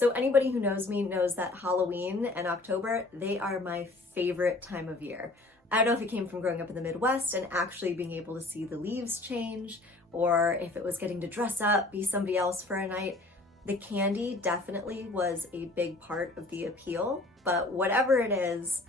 So anybody who knows me knows that Halloween and October, they are my favorite time of year. I don't know if it came from growing up in the Midwest and actually being able to see the leaves change, or if it was getting to dress up, be somebody else for a night. The candy definitely was a big part of the appeal, but whatever it is,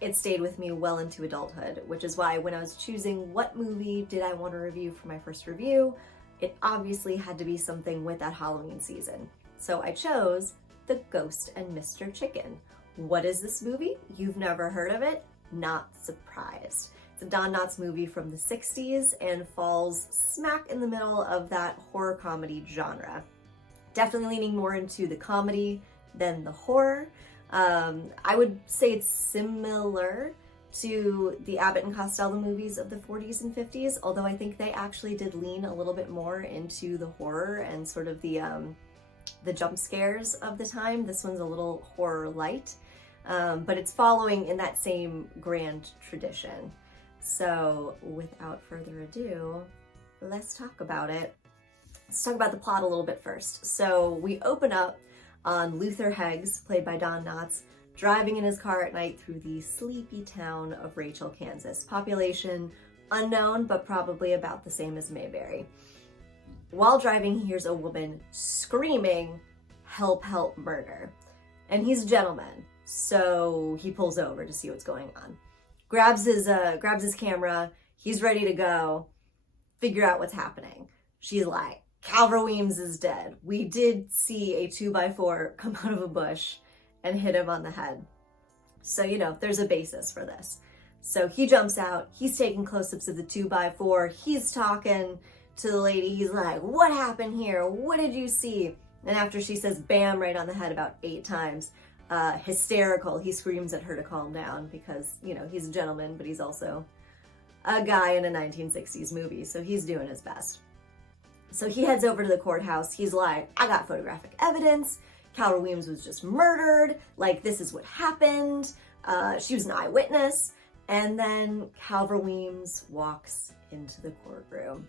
it stayed with me well into adulthood, which is why when I was choosing what movie did I want to review for my first review, it obviously had to be something with that Halloween season. So I chose The Ghost and Mr. Chicken. What is this movie? You've never heard of it? Not surprised. It's a Don Knotts movie from the 60s and falls smack in the middle of that horror comedy genre. Definitely leaning more into the comedy than the horror. I would say it's similar to the Abbott and Costello movies of the 40s and 50s, although I think they actually did lean a little bit more into the horror and sort of the jump scares of the time. This one's a little horror light, but it's following in that same grand tradition. So without further ado, let's talk about it. Let's talk about the plot a little bit first. So we open up on Luther Heggs, played by Don Knotts, driving in his car at night through the sleepy town of Rachel, Kansas. Population unknown, but probably about the same as Mayberry. While driving, he hears a woman screaming, "Help, help, murder." And he's a gentleman, so he pulls over to see what's going on. Grabs his camera, he's ready to go, figure out what's happening. She's like, "Calvert Weems is dead. We did see a 2x4 come out of a bush and hit him on the head." So, there's a basis for this. So he jumps out, he's taking close-ups of the 2x4, he's talking to the lady, he's like, "What happened here? What did you see?" And after she says bam right on the head about 8 times, hysterical, he screams at her to calm down because, he's a gentleman, but he's also a guy in a 1960s movie, so he's doing his best. So he heads over to the courthouse. He's like, "I got photographic evidence. Calvert Weems was just murdered. Like, this is what happened. She was an eyewitness." And then Calvert Weems walks into the courtroom.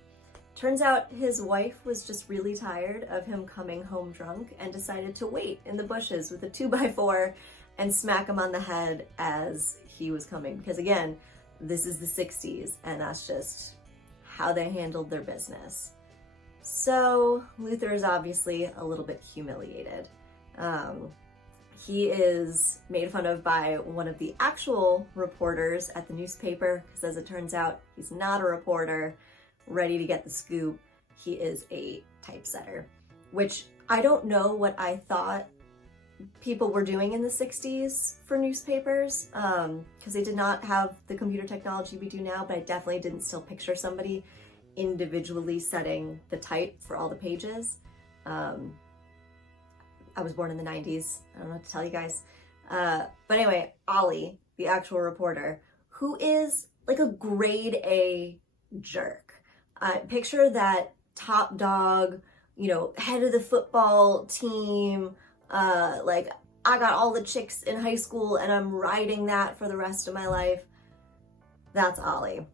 Turns out his wife was just really tired of him coming home drunk and decided to wait in the bushes with a 2x4 and smack him on the head as he was coming. Because again, this is the 60s and that's just how they handled their business. So Luther is obviously a little bit humiliated. He is made fun of by one of the actual reporters at the newspaper, because as it turns out, he's not a reporter ready to get the scoop. He is a typesetter, which I don't know what I thought people were doing in the 60s for newspapers, because they did not have the computer technology we do now, but I definitely didn't still picture somebody individually setting the type for all the pages. I was born in the 90s. I don't know what to tell you guys. But anyway, Ollie, the actual reporter, who is like a grade A jerk. Picture that top dog, head of the football team, like, I got all the chicks in high school and I'm riding that for the rest of my life. That's Ollie.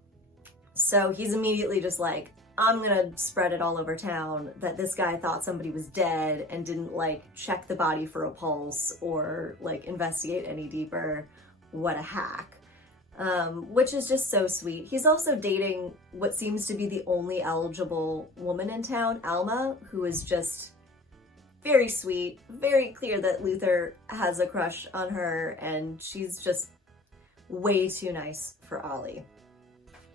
So he's immediately just like, I'm gonna spread it all over town that this guy thought somebody was dead and didn't check the body for a pulse or investigate any deeper. What a hack. Which is just so sweet. He's also dating what seems to be the only eligible woman in town, Alma, who is just very sweet, very clear that Luther has a crush on her, and she's just way too nice for Ollie.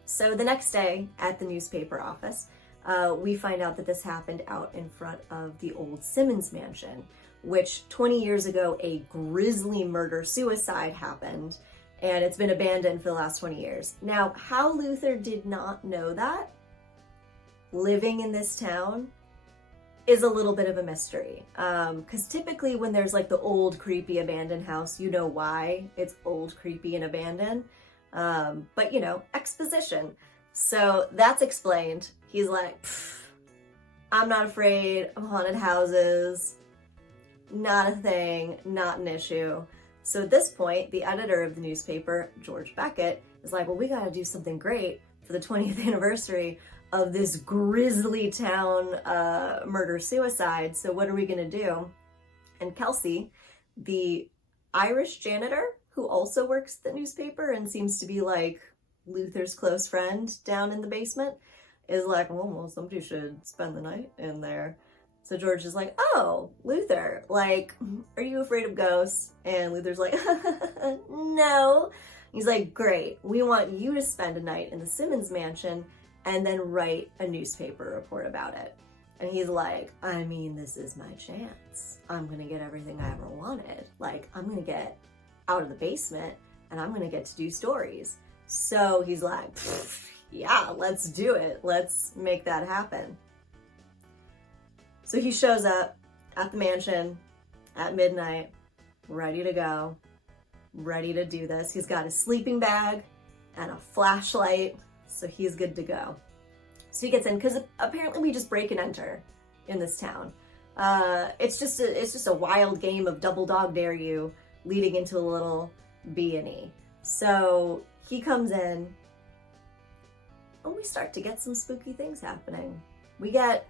So the next day at the newspaper office, we find out that this happened out in front of the old Simmons mansion, which 20 years ago, a grisly murder-suicide happened, and it's been abandoned for the last 20 years. Now, how Luther did not know that, living in this town, is a little bit of a mystery. Because typically when there's the old, creepy, abandoned house, you know why it's old, creepy, and abandoned. But exposition. So that's explained. He's like, I'm not afraid of haunted houses. Not a thing, not an issue. So at this point, the editor of the newspaper, George Beckett, is like, well, we gotta do something great for the 20th anniversary of this grisly town murder-suicide. So what are we gonna do? And Kelsey, the Irish janitor who also works at the newspaper and seems to be like Luther's close friend down in the basement, is like, oh, well, somebody should spend the night in there. So George is like, oh, Luther, like, are you afraid of ghosts? And Luther's like, no. He's like, great, we want you to spend a night in the Simmons mansion and then write a newspaper report about it. And he's like, I mean, this is my chance. I'm gonna get everything I ever wanted. Like, I'm gonna get out of the basement and I'm gonna get to do stories. So he's like, yeah, let's do it. Let's make that happen. So he shows up at the mansion at midnight, ready to go, ready to do this. He's got his sleeping bag and a flashlight, so he's good to go. So he gets in, because apparently we just break and enter in this town. It's just a wild game of double dog dare you, leading into a little B&E. So he comes in, and we start to get some spooky things happening. We get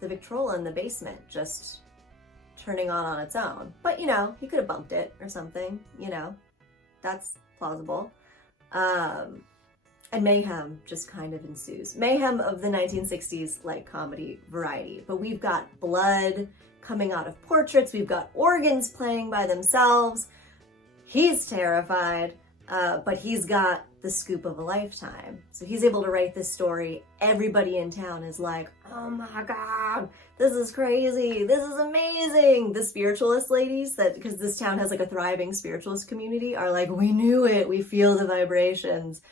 the Victrola in the basement just turning on its own. But, you know, he could have bumped it or something, you know. That's plausible. And mayhem just kind of ensues. Mayhem of the 1960s light comedy variety. But we've got blood coming out of portraits. We've got organs playing by themselves. He's terrified, but he's got the scoop of a lifetime. So he's able to write this story. Everybody in town is like, oh my God, this is crazy. This is amazing. The spiritualist ladies, that because this town has like a thriving spiritualist community, are like, we knew it. We feel the vibrations.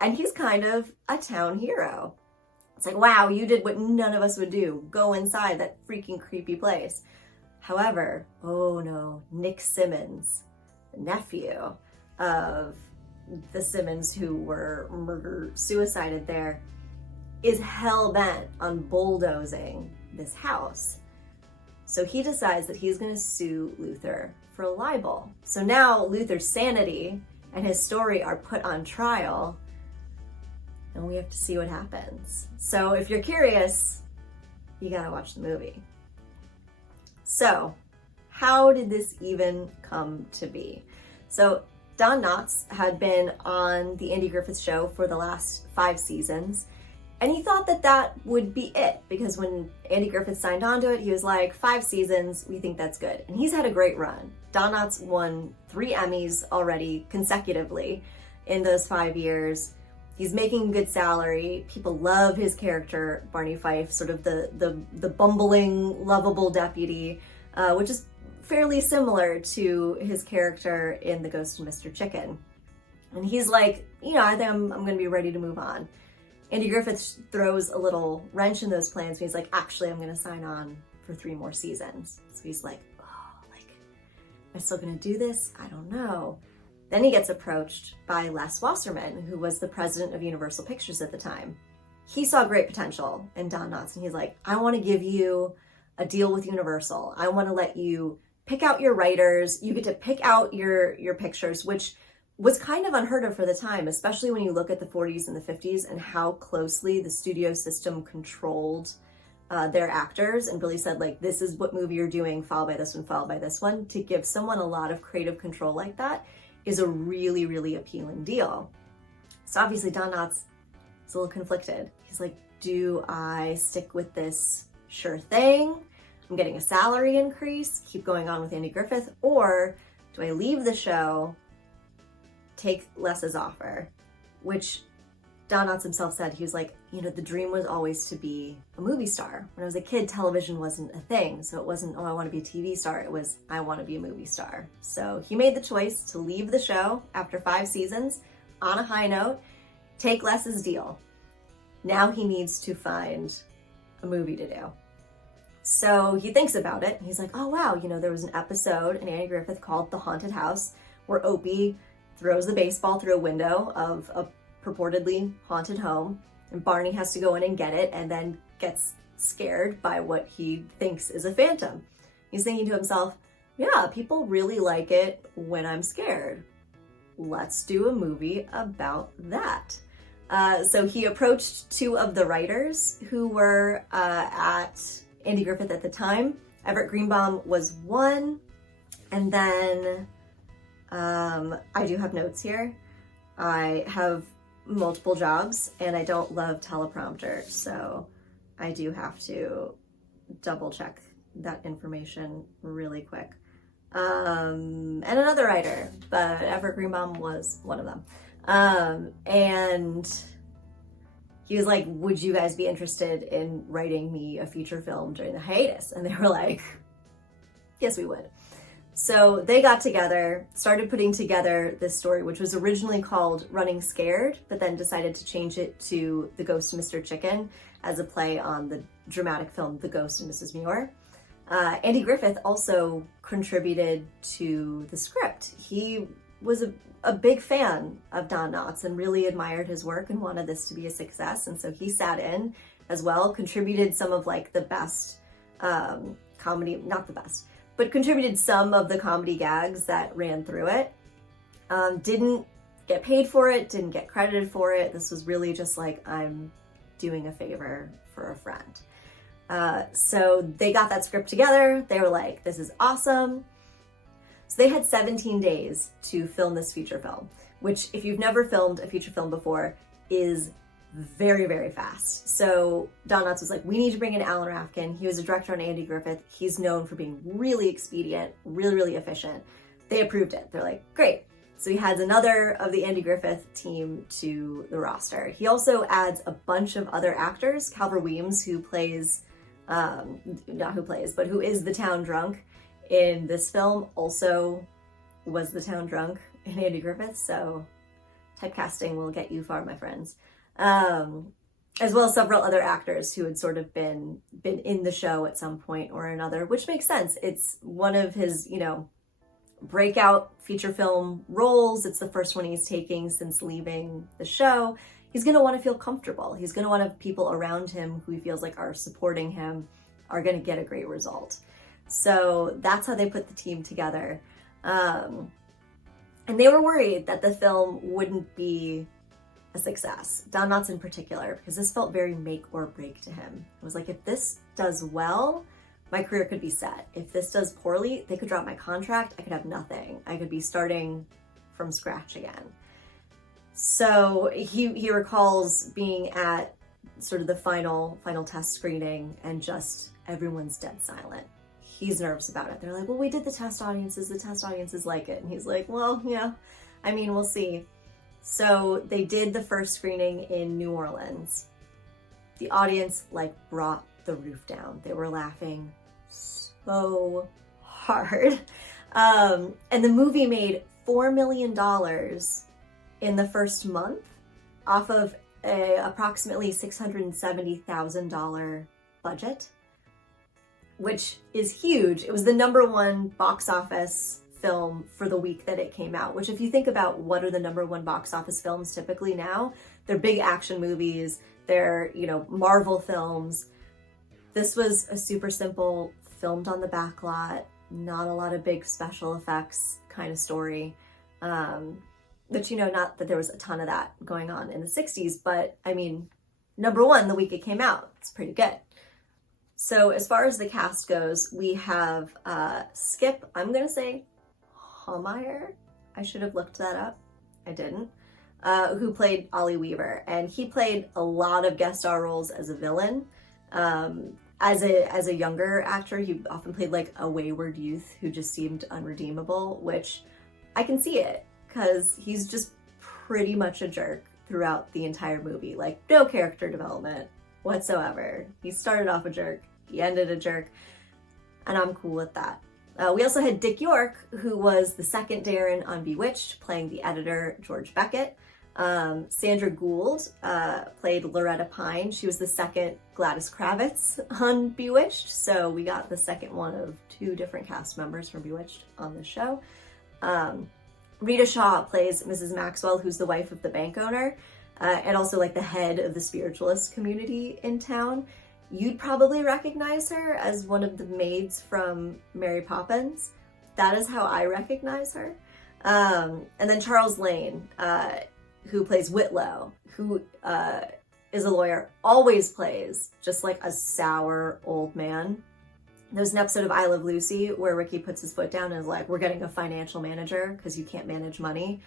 And he's kind of a town hero. It's like, wow, you did what none of us would do. Go inside that freaking creepy place. However, oh no, Nick Simmons, the nephew of the Simmons who were suicided there, is hell-bent on bulldozing this house. So he decides that he's going to sue Luther for libel. So now Luther's sanity and his story are put on trial, and we have to see what happens. So if you're curious, you gotta watch the movie. So how did this even come to be? So Don Knotts had been on the Andy Griffith Show for the last 5 seasons, and he thought that that would be it, because when Andy Griffith signed on to it, he was like, 5 seasons, we think that's good. And he's had a great run. Don Knotts won 3 Emmys already consecutively in those 5 years. He's making good salary. People love his character, Barney Fife, sort of the bumbling, lovable deputy, which is fairly similar to his character in The Ghost of Mr. Chicken. And he's like, you know, I think I'm going to be ready to move on. Andy Griffith throws a little wrench in those plans. He's like, actually, I'm going to sign on for 3 more seasons. So he's like, oh, like, am I still going to do this? I don't know. Then he gets approached by Les Wasserman, who was the president of Universal Pictures at the time. He saw great potential in Don Knotts, and he's like, I want to give you a deal with Universal. I want to let you pick out your writers. You get to pick out your pictures, which was kind of unheard of for the time, especially when you look at the 40s and the 50s and how closely the studio system controlled their actors and really said, like, this is what movie you're doing, followed by this one, followed by this one. To give someone a lot of creative control like that is a really, really appealing deal. So obviously Don Knotts is a little conflicted. He's like, do I stick with this sure thing? I'm getting a salary increase, keep going on with Andy Griffith, or do I leave the show, take Les's offer? Which Don Knotts himself said, he was like, you know, the dream was always to be a movie star. When I was a kid, television wasn't a thing. So it wasn't, oh, I want to be a TV star. It was, I want to be a movie star. So he made the choice to leave the show after 5 seasons on a high note, take Les's deal. Now he needs to find a movie to do. So he thinks about it. He's like, oh, wow, you know, there was an episode in Andy Griffith called The Haunted House where Opie throws the baseball through a window of a purportedly haunted home, and Barney has to go in and get it and then gets scared by what he thinks is a phantom. He's thinking to himself, yeah, people really like it when I'm scared. Let's do a movie about that. So he approached 2 of the writers who were at Andy Griffith at the time. Everett Greenbaum was one, And then I do have notes here. I have multiple jobs and I don't love teleprompter, so I do have to double check that information really quick. And another writer, but Evergreen Mom was one of them. And he was like, would you guys be interested in writing me a feature film during the hiatus? And they were like, yes, we would. So they got together, started putting together this story, which was originally called Running Scared, but then decided to change it to The Ghost of Mr. Chicken as a play on the dramatic film The Ghost and Mrs. Muir. Andy Griffith also contributed to the script. He was a big fan of Don Knotts and really admired his work and wanted this to be a success. And so he sat in as well, contributed some of like the best comedy, not the best, but contributed some of the comedy gags that ran through it. Didn't get paid for it, didn't get credited for it. This was really just like, I'm doing a favor for a friend. So they got that script together. They were like, this is awesome. So they had 17 days to film this feature film, which if you've never filmed a feature film before is very, very fast. So Don Knotts was like, we need to bring in Alan Rafkin. He was a director on Andy Griffith. He's known for being really expedient, really, really efficient. They approved it. They're like, great. So he adds another of the Andy Griffith team to the roster. He also adds a bunch of other actors. Calvert Weems, who plays, who is the town drunk in this film, also was the town drunk in Andy Griffith. So typecasting will get you far, my friends. As well as several other actors who had sort of been in the show at some point or another, which makes sense. It's one of his, breakout feature film roles. It's the first one he's taking since leaving the show. He's going to want to feel comfortable. He's going to want to have people around him who he feels like are supporting him, are going to get a great result. So that's how they put the team together. And they were worried that the film wouldn't be a success, Don Knotts in particular, because this felt very make or break to him. It was like, if this does well, my career could be set. If this does poorly, they could drop my contract. I could have nothing. I could be starting from scratch again. So he recalls being at sort of the final test screening and just everyone's dead silent. He's nervous about it. They're like, well, we did the test audiences like it. And he's like, well, yeah, I mean, we'll see. So they did the first screening in New Orleans. The audience brought the roof down. They were laughing so hard. And the movie made $4 million in the first month off of a approximately $670,000 budget, which is huge. It was the #1 box office film for the week that it came out, which if you think about what are the #1 box office films typically now, they're big action movies, they're, Marvel films. This was a super simple, filmed on the back lot, not a lot of big special effects kind of story. Which, not that there was a ton of that going on in the 60s, but I mean, #1 the week it came out, it's pretty good. So as far as the cast goes, we have Skip, I'm going to say Homeyer. I should have looked that up. I didn't. Who played Ollie Weaver. And he played a lot of guest star roles as a villain. As a younger actor, he often played a wayward youth who just seemed unredeemable, which I can see it because he's just pretty much a jerk throughout the entire movie. No character development whatsoever. He started off a jerk, he ended a jerk, and I'm cool with that. We also had Dick York, who was the second Darren on Bewitched, playing the editor, George Beckett. Sandra Gould played Loretta Pine. She was the second Gladys Kravitz on Bewitched, so we got the second one of 2 different cast members from Bewitched on the show. Rita Shaw plays Mrs. Maxwell, who's the wife of the bank owner, and also the head of the spiritualist community in town. You'd probably recognize her as one of the maids from Mary Poppins. That is how I recognize her. And then Charles Lane, who plays Whitlow, who is a lawyer, always plays just a sour old man. There's an episode of I Love Lucy where Ricky puts his foot down and is like, we're getting a financial manager because you can't manage money.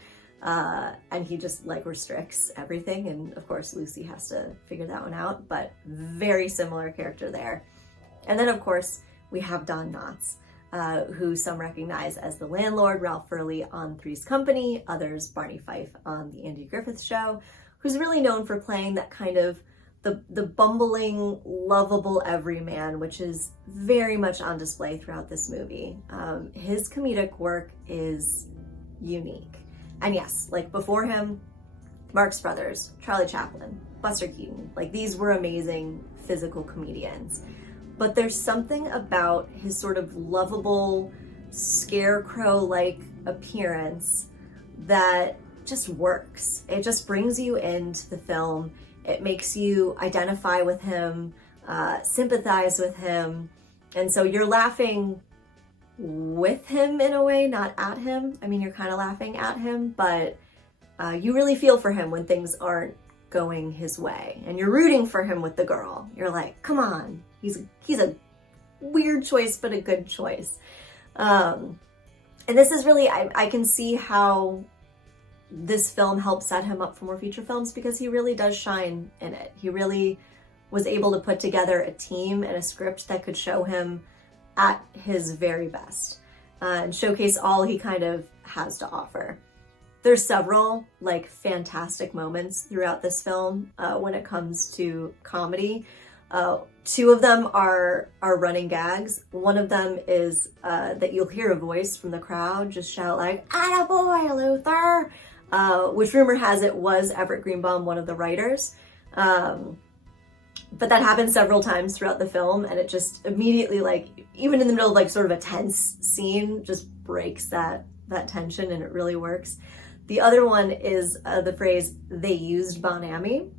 And he just like restricts everything. And of course, Lucy has to figure that one out, but very similar character there. And then of course, we have Don Knotts, who some recognize as the landlord, Ralph Furley on Three's Company, others Barney Fife on The Andy Griffith Show, who's really known for playing that kind of the bumbling, lovable everyman, which is very much on display throughout this movie. His comedic work is unique. And yes, like before him, Marx Brothers, Charlie Chaplin, Buster Keaton, like these were amazing physical comedians. But there's something about his sort of lovable, scarecrow-like appearance that just works. It just brings you into the film. It makes you identify with him, sympathize with him. And so you're laughing with him in a way, not at him. I mean, you're kind of laughing at him, but you really feel for him when things aren't going his way. And you're rooting for him with the girl. You're like, come on, he's a weird choice, but a good choice. And this is really, I can see how this film helped set him up for more feature films because he really does shine in it. He really was able to put together a team and a script that could show him at his very best and showcase all he kind of has to offer. There's several like fantastic moments throughout this film when it comes to comedy. Two of them are running gags. One of them is that you'll hear a voice from the crowd just shout like, "Attaboy, Luther!" Which rumor has it was Everett Greenbaum, one of the writers. But that happens several times throughout the film, and it just immediately, like, even in the middle of like sort of a tense scene, just breaks that tension, and it really works. The other one is the phrase, "they used Bon Ami."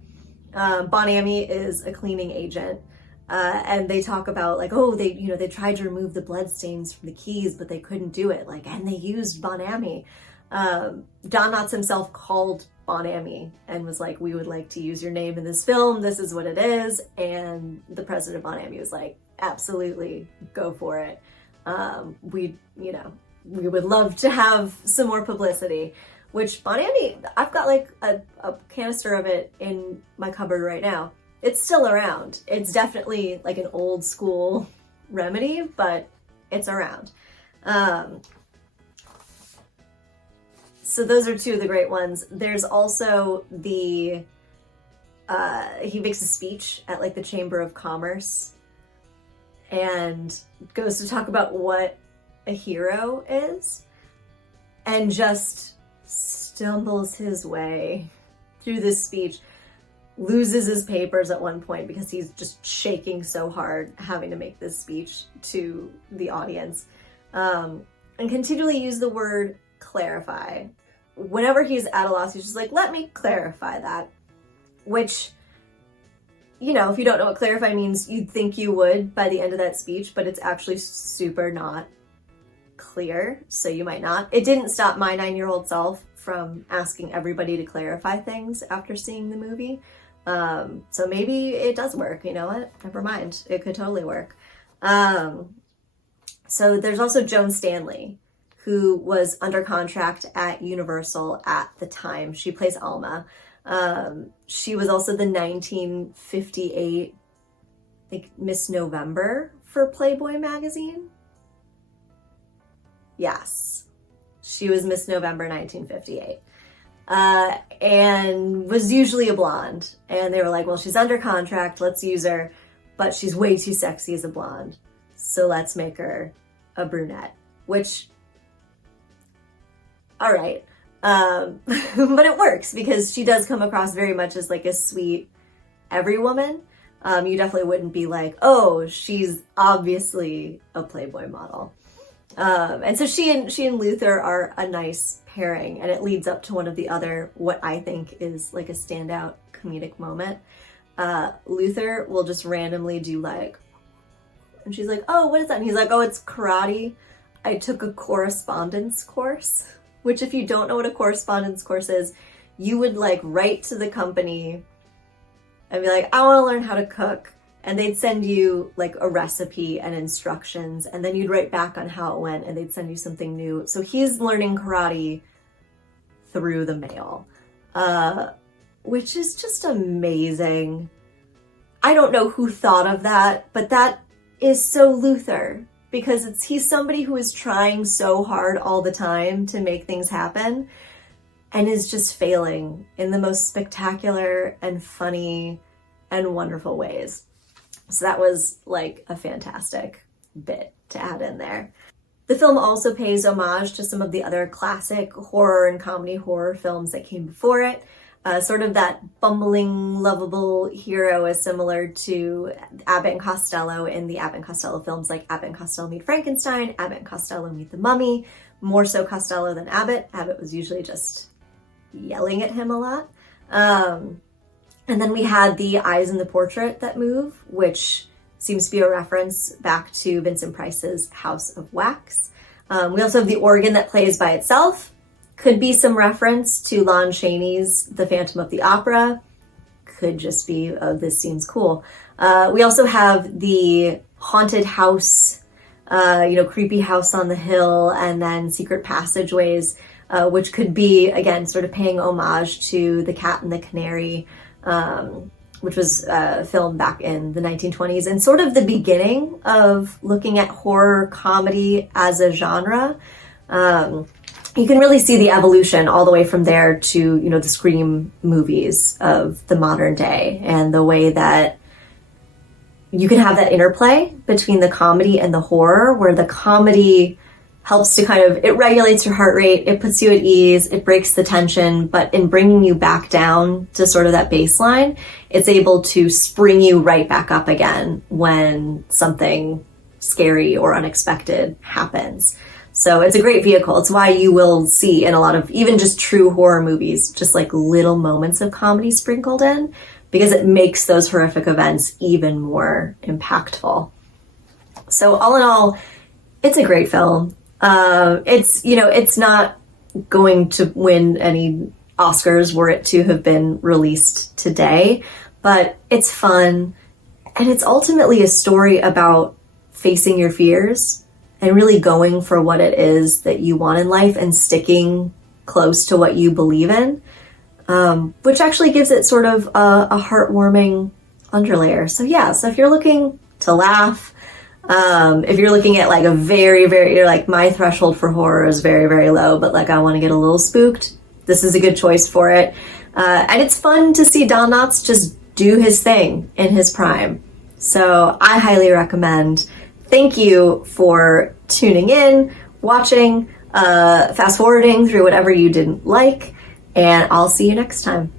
Bon Ami is a cleaning agent, and they talk about like, oh, they tried to remove the bloodstains from the keys, but they couldn't do it. Like, and they used Bon Ami. Don Knotts himself called Bon Ami and was like, we would like to use your name in this film. This is what it is. And the president of Bon Ami was like, absolutely, go for it. We would love to have some more publicity, which Bon Ami, I've got like a canister of it in my cupboard right now. It's still around. It's definitely like an old school remedy, but it's around. So those are two of the great ones. There's also he makes a speech at like the Chamber of Commerce and goes to talk about what a hero is and just stumbles his way through this speech, loses his papers at one point because he's just shaking so hard having to make this speech to the audience, and continually use the word clarify. Whenever he's at a loss, he's just like, let me clarify that. Which, you know, if you don't know what clarify means, you'd think you would by the end of that speech, but it's actually super not clear, so you might not. It didn't stop my 9-year-old self from asking everybody to clarify things after seeing the movie. So maybe it does work, you know what? Never mind. It could totally work. So there's also Joan Stanley, who was under contract at Universal at the time. She plays Alma. She was also the 1958 Miss November for Playboy magazine. Yes, she was Miss November 1958. And was usually a blonde. And they were like, well, she's under contract, let's use her, but she's way too sexy as a blonde, so let's make her a brunette, which, all right. But it works because she does come across very much as like a sweet every woman. You definitely wouldn't be like, oh, she's obviously a Playboy model. And so she and Luther are a nice pairing, and it leads up to one of the other, what I think is like a standout comedic moment. Luther will just randomly do like, and she's like, oh, what is that? And he's like, oh, it's karate. I took a correspondence course. Which, if you don't know what a correspondence course is, you would like write to the company and be like, I want to learn how to cook. and they'd send you like a recipe and instructions, and then you'd write back on how it went, and they'd send you something new. So he's learning karate through the mail, which is just amazing. I don't know who thought of that, but that is so Luther, because he's somebody who is trying so hard all the time to make things happen and is just failing in the most spectacular and funny and wonderful ways. So that was like a fantastic bit to add in there. The film also pays homage to some of the other classic horror and comedy horror films that came before it. Sort of that bumbling, lovable hero is similar to Abbott and Costello in the Abbott and Costello films like Abbott and Costello Meet Frankenstein, Abbott and Costello Meet the Mummy, more so Costello than Abbott. Abbott was usually just yelling at him a lot. And then we had the eyes in the portrait that move, which seems to be a reference back to Vincent Price's House of Wax. We also have the organ that plays by itself. Could be some reference to Lon Chaney's The Phantom of the Opera. Could just be, oh, this seems cool. We also have the haunted house, creepy house on the hill, and then secret passageways, which could be, again, sort of paying homage to The Cat and the Canary, which was filmed back in the 1920s, and sort of the beginning of looking at horror comedy as a genre. You can really see the evolution all the way from there to, the Scream movies of the modern day, and the way that you can have that interplay between the comedy and the horror, where the comedy helps to it regulates your heart rate, it puts you at ease, it breaks the tension, but in bringing you back down to sort of that baseline, it's able to spring you right back up again when something scary or unexpected happens. So it's a great vehicle. It's why you will see in a lot of even just true horror movies, just like little moments of comedy sprinkled in, because it makes those horrific events even more impactful. So all in all, it's a great film. It's not going to win any Oscars were it to have been released today, but it's fun. And it's ultimately a story about facing your fears and really going for what it is that you want in life and sticking close to what you believe in, which actually gives it sort of a heartwarming underlayer. So if you're looking to laugh, if you're looking at like a very, very, you're like, my threshold for horror is very, very low, but like I want to get a little spooked, this is a good choice for it. And it's fun to see Don Knotts just do his thing in his prime. So I highly recommend. Thank you for tuning in, watching, fast forwarding through whatever you didn't like, and I'll see you next time.